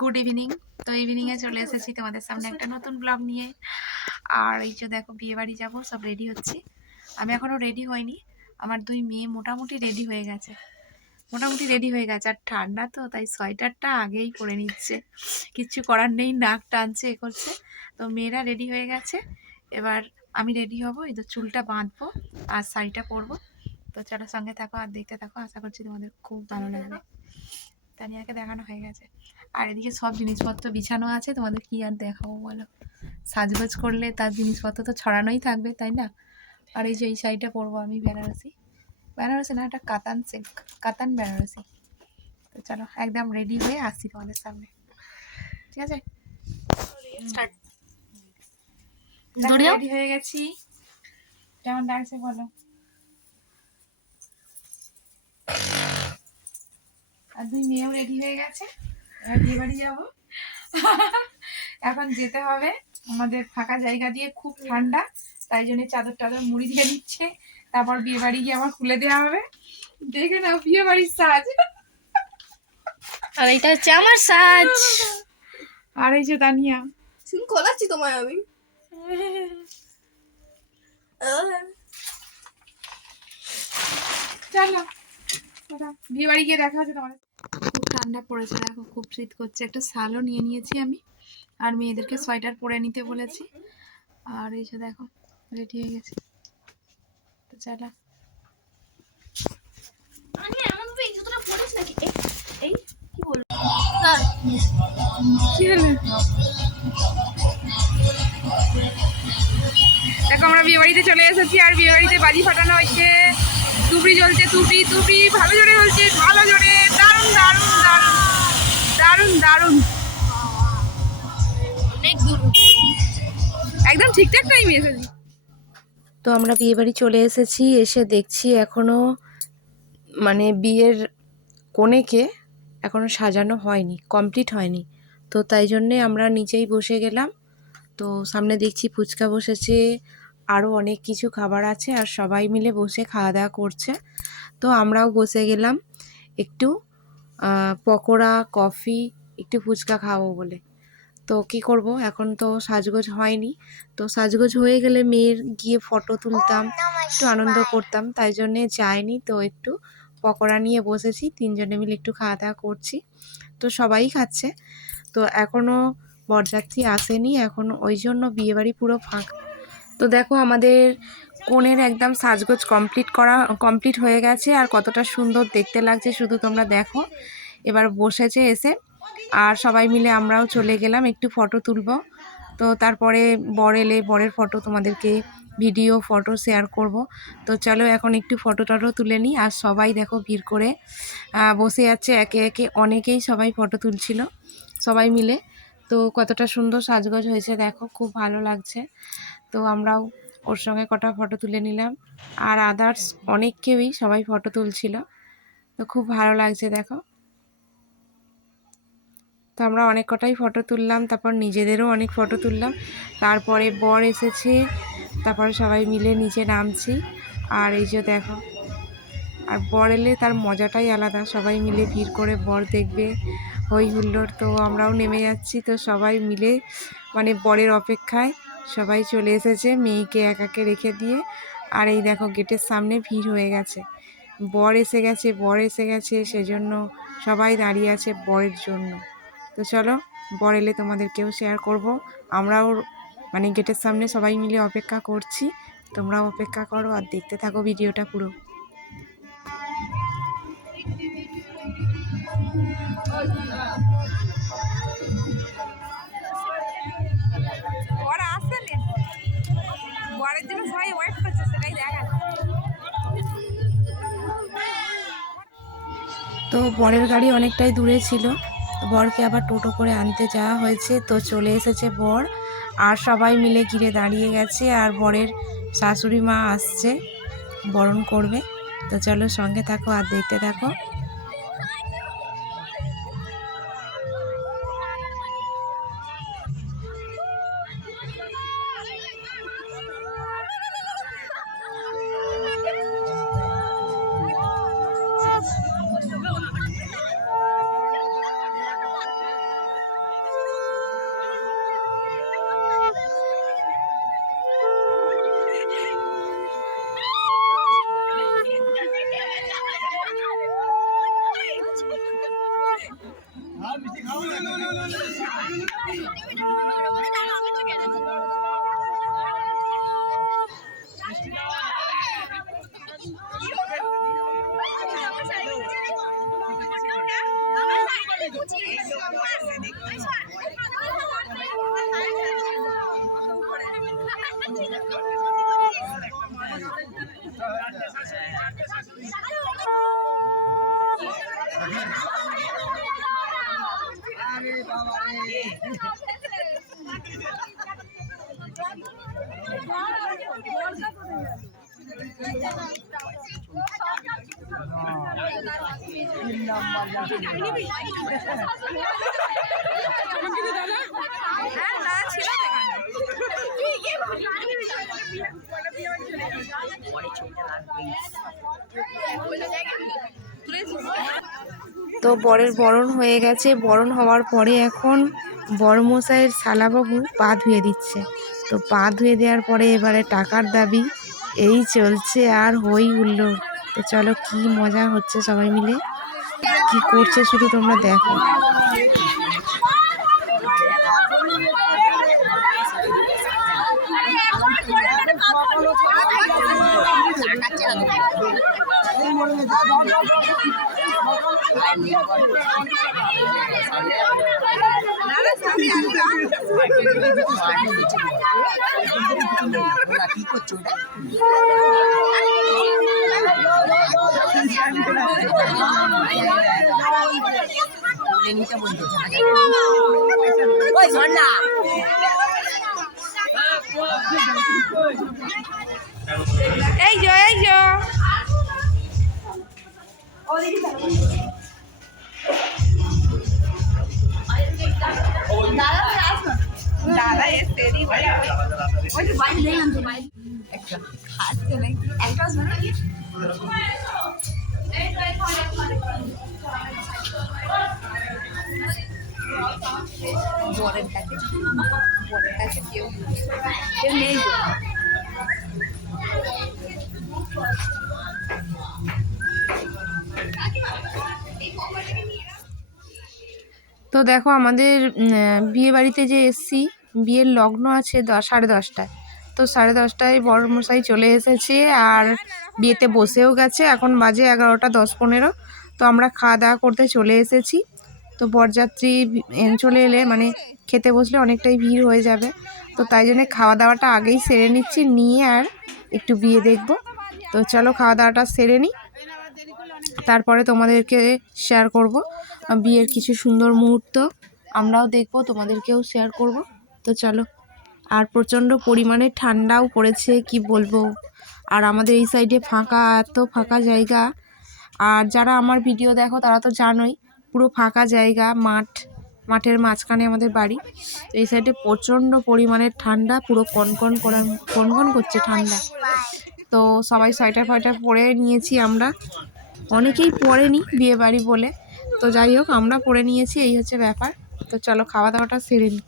Good evening তো evening এ চলে এসেছি তোমাদের সামনে একটা নতুন ব্লগ নিয়ে। আর এই যে দেখো, বিয়ে বাড়ি যাব, সব রেডি হচ্ছি। আমি এখনও রেডি হইনি। আমার দুই মেয়ে মোটামুটি রেডি হয়ে গেছে। মোটামুটি রেডি হয়ে গেছে। আর ঠান্ডা তো, তাই সোয়েটারটা আগেই পরে নিচ্ছে। কিচ্ছু করার নেই, নাক টানছে, এ করছে। তো মেয়েরা রেডি হয়ে গেছে। এবার আমি রেডি হব, এই তো চুলটা বাঁধবো আর শাড়িটা পরবো। তো চলো সঙ্গে থাকো আর দেখতে থাকো, আশা করছি তোমাদের খুব ভালো লাগবে। তানিয়াকে দেখানো হয়ে গেছে। আর এদিকে সব জিনিসপত্র বিছানো আছে, তোমাদের কি আর দেখাবো বলো? সাজগোজ করলে তার জিনিসপত্র তো ছড়ানোই থাকবে, তাই না? আর এই যে এই শাড়িটা পরবো আমি বেনারসি। বেনারসি না, এটা কাতান সিল্ক কাতান বেনারসি। তো চলো একদম রেডি হয়ে আসছি তোমাদের সামনে। ঠিক আছে? রেডি হয়ে গেছি। কেমন লাগছে বলো? আর দুই মেয়েও রেডি হয়ে গেছে। এবার বিয়ে বাড়ি যাব। এখন যেতে হবে। আমাদের ফাঁকা জায়গা দিয়ে খুব ঠান্ডা তাই জন্য চাদর টাদর মুড়ি দিয়ে দিচ্ছে তারপর বিয়ে বাড়ি গিয়ে আমার খুলে দেওয়া হবে। দেখে নাও বিয়ে বাড়ির সাজ। আর এটা হচ্ছে আমার সাজ। আর এই যে দানিয়া সিম খোলাচ্ছি তোমায় আমি। চলো। বিয়ে বাড়ি গিয়ে দেখা হচ্ছে তোমাদের। খুব ঠান্ডা পড়েছে দেখো খুব শীত করছে। একটা শালও নিয়ে নিয়েছি আমি আর মেয়েদেরকে সোয়েটার পরে নিতে বলেছি। আর এই যে দেখো রেডি হয়ে গেছে। তো চলো। আমি এমন ভাবে এই জুতোটা পরিস নাকি? এই- কি বলব দেখো আমরা বিয়ে বাড়িতে চলে এসেছি আর বিয়ে বাড়িতে বাজি ফাটানো হচ্ছে। তুবড়ি জ্বলছে তুবড়ি তুবড়ি ভালো জোরে হচ্ছে ভালো জোরে। দারুণ দারুণ দারুণ দারুণ দারুণ। অনেক দূর। একদম ঠিকঠাক টাইমে এসেছি। তো আমরা বিয়ে বাড়ি চলে এসেছি এসে দেখছি এখনও মানে বিয়ের কনেকে এখনও সাজানো হয়নি কমপ্লিট হয়নি। তো তাই জন্যে আমরা নিচেই বসে গেলাম। তো সামনে দেখছি ফুচকা বসেছে আরও অনেক কিছু খাবার আছে আর সবাই মিলে বসে খাওয়া দাওয়া করছে। তো আমরাও বসে গেলাম একটু পকোড়া, কফি, একটু ফুচকা খাব বলে। তো কি করব? এখন তো সাজগোজ হয়নি। তো সাজগোজ হয়ে গেলে মেয়ের গিয়ে ফটো তুলতাম, একটু আনন্দ করতাম, তাই জন্যে যায়নি তো একটু পকোড়া নিয়ে বসেছি, তিনজনে মিলে একটু খাওয়া দাওয়া করছি। তো সবাই খাচ্ছে। তো এখনও বরযাত্রী আসেনি, এখন ওই জন্য বিয়েবাড়ি পুরো ফাঁকা। তো দেখো আমাদের কোণের একদম সাজগোজ কমপ্লিট করা, কমপ্লিট হয়ে গেছে আর কতটা সুন্দর দেখতে লাগছে, শুধু তোমরা দেখো। এবার বসেছে এসে আর সবাই মিলে আমরাও চলে গেলাম, একটু ফটো তুলব। তো তারপরে বর এলে, বরের ফটো তোমাদেরকে ভিডিও, ফটো শেয়ার করব। তো চলো এখন একটু ফটো টটো তুলে নিই। আর সবাই দেখো ভিড় করে বসে যাচ্ছে একে একে অনেকেই সবাই ফটো তুলছিল, সবাই মিলে। তো কতটা সুন্দর সাজগোজ হয়েছে, দেখো, খুব ভালো লাগছে। তো আমরাও ওর সঙ্গে কটা ফটো তুলে নিলাম। আর আদার্স অনেক কেউই সবাই ফটো তুলছিল। তো খুব ভালো লাগছে, দেখো। তো আমরা অনেক কটাই ফটো তুললাম, তারপর নিজেদেরও অনেক ফটো তুললাম। তারপরে বর এসেছে তারপরে সবাই মিলে নিচে নামছি। আর এই যে দেখো, আর বর এলে তার মজাটাই আলাদা। সবাই মিলে ভিড় করে বর দেখবে হই হুল্লোড় তো আমরাও নেমে যাচ্ছি। তো সবাই মিলে মানে বরের অপেক্ষায় সবাই চলে এসেছে মেয়েকে একাকে রেখে দিয়ে। আর এই দেখো, গেটের সামনে ভিড় হয়ে গেছে। বর এসে গেছে, বর এসে গেছে, সেজন্য সবাই দাঁড়িয়ে আছে বরের জন্য। তো চলো, বর এলে তোমাদেরকেও শেয়ার করব। আমরাও মানে গেটের সামনে সবাই মিলে অপেক্ষা করছি। তোমরাও অপেক্ষা করো আর দেখতে থাকো ভিডিওটা পুরো। তো বরের গাড়ি অনেকটাই দূরে ছিল। বরকে আবার টোটো করে আনতে যাওয়া হয়েছে, তো চলে এসেছে বর। আর সবাই মিলে ঘিরে দাঁড়িয়ে গেছে আর বরের শাশুড়ি মা আসছে, বরণ করবে। তো চলো সঙ্গে থাকো আর দেখতে থাকো। তো বরের বরণ হয়ে গেছে। বরণ হওয়ার পরে এখন বড়মশাইয়ের শালাবাবু পা ধুয়ে দিচ্ছে। তো পা ধুয়ে দেওয়ার পরে এবারে টাকার দাবি এই চলছে আর হই হুল্লোড় তো চলো কি মজা হচ্ছে সবাই মিলে? কি করছে শুধু তোমরা দেখো। এই যো এই যো তো দেখো আমাদের বিয়ে বাড়িতে যে এসছি বিয়ের লগ্ন আছে দশ সাড়ে দশটায়। তো সাড়ে দশটায় বড় মশাই চলে এসেছে আর বিয়েতে বসেও গেছে। এখন বাজে এগারোটা দশ পনেরো। তো আমরা খাওয়া দাওয়া করতে চলে এসেছি। তো বরযাত্রী চলে এলে মানে খেতে বসলে অনেকটাই ভিড় হয়ে যাবে। তো তাই জন্য খাওয়া দাওয়াটা আগেই সেরে নিচ্ছি, নিয়ে আর একটু বিয়ে দেখব। তো চলো খাওয়া দাওয়াটা সেরে নিই। তারপরে তোমাদেরকে শেয়ার করব। বিয়ের কিছু সুন্দর মুহূর্ত আমরাও দেখব, তোমাদেরকেও শেয়ার করব। তো চলো। আর প্রচণ্ড পরিমাণে ঠান্ডাও পড়েছে, কি বলব? আর আমাদের এই সাইডে ফাঁকা, এত ফাঁকা জায়গা। আর যারা আমার ভিডিও দেখো, তারা তো জানোই, পুরো ফাঁকা জায়গা, মাঠ, মাঠের মাঝখানে আমাদের বাড়ি। এই সাইডে প্রচণ্ড পরিমাণে ঠান্ডা, পুরো কনকন করে, কনকন করছে ঠান্ডা। তো সবাই সোয়েটার ফয়েটার পরে নিয়েছি আমরা। অনেকেই পরেনি বিয়ে বাড়ি বলে। তো যাই হোক, আমরা পরে নিয়েছি, এই হচ্ছে ব্যাপার। তো চলো খাওয়া দাওয়াটা সেরে নিই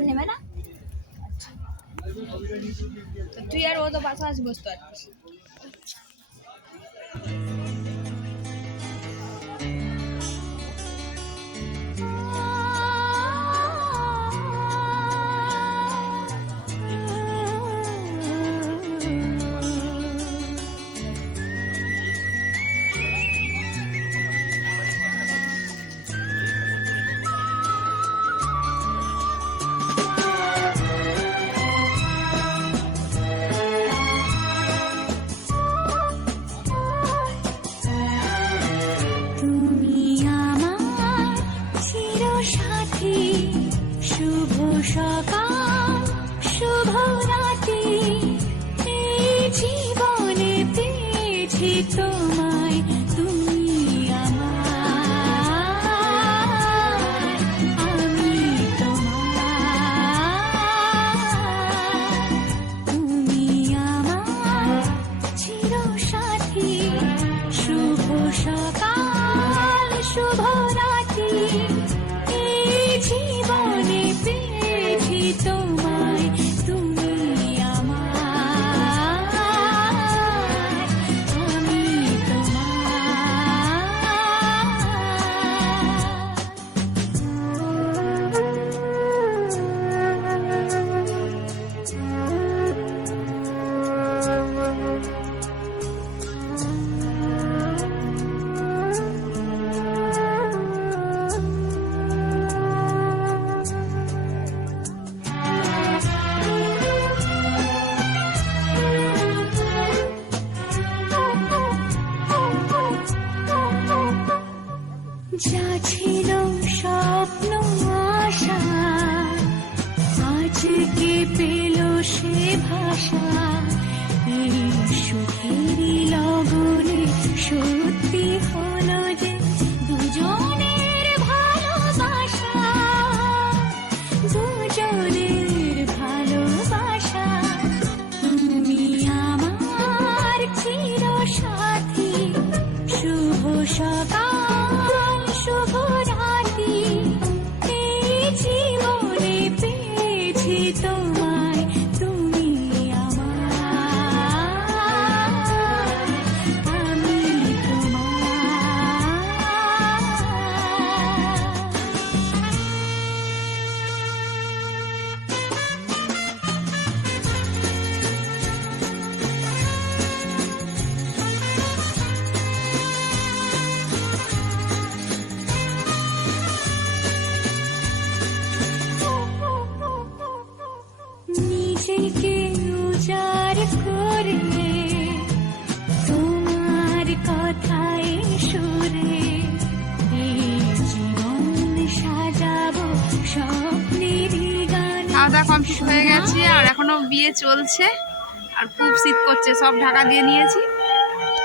নেবে না? তুই আর ও তো পাশাপাশি বসতে পারছিস পেয়েছি তোমায় নিজেকে উজাড় করে তোমার কথায় সুরে খাওয়া দাওয়া কমপ্লিট হয়ে গেছে, আর এখনও বিয়ে চলছে। আর খুব শীত করছে, সব ঢাকা দিয়ে নিয়েছি।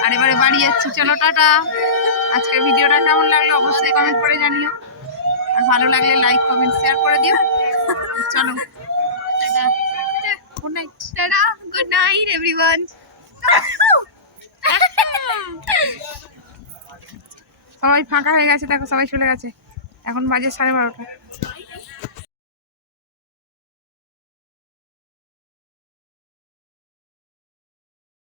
আর এবারে বাড়ি যাচ্ছি। চলো, টাটা। আজকের ভিডিওটা কেমন লাগল অবশ্যই কমেন্ট করে জানিও। আর ভালো লাগলে লাইক কমেন্ট শেয়ার করে দিও। চলো good night tata good night everyone সবাই ফাঁকা হয়ে গেছে, দেখো, সবাই চলে গেছে। এখন বাজে সাড়ে বারোটা।